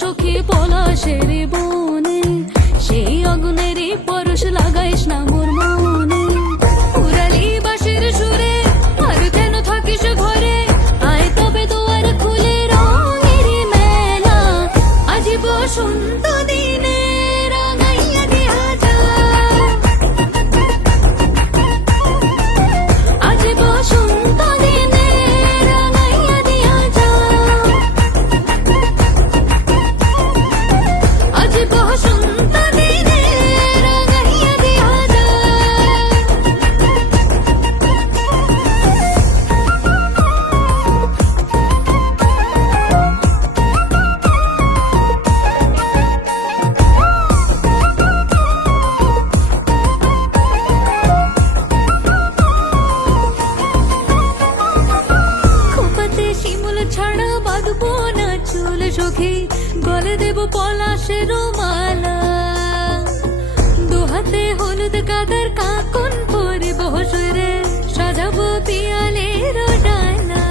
সখী পলাশের বনে, সেই অগুনেরই পরশ লাগাইস না মোর মনে। উড়ালি বাঁশির সুরে আর কেন থাকিস ঘরে, আয় তবে দুয়ার খুলে রঙের মেলা। আজি বসন্ত দিনে রাঙাইয়া দিয়া যা, আজি বসন্ত দিনে রাঙাইয়া দিয়া যা, আজি বসন্ত দিনে রাঙাইয়া দিয়া যা। খোপাতে শিমুল ছাড়া বাঁধবো না চুল সখী, গলে দেব পলাশের মালা। দুহাতে হলুদ কাদার কাকন পরিব সুরে, সাজাবো পিয়ালের ডালা।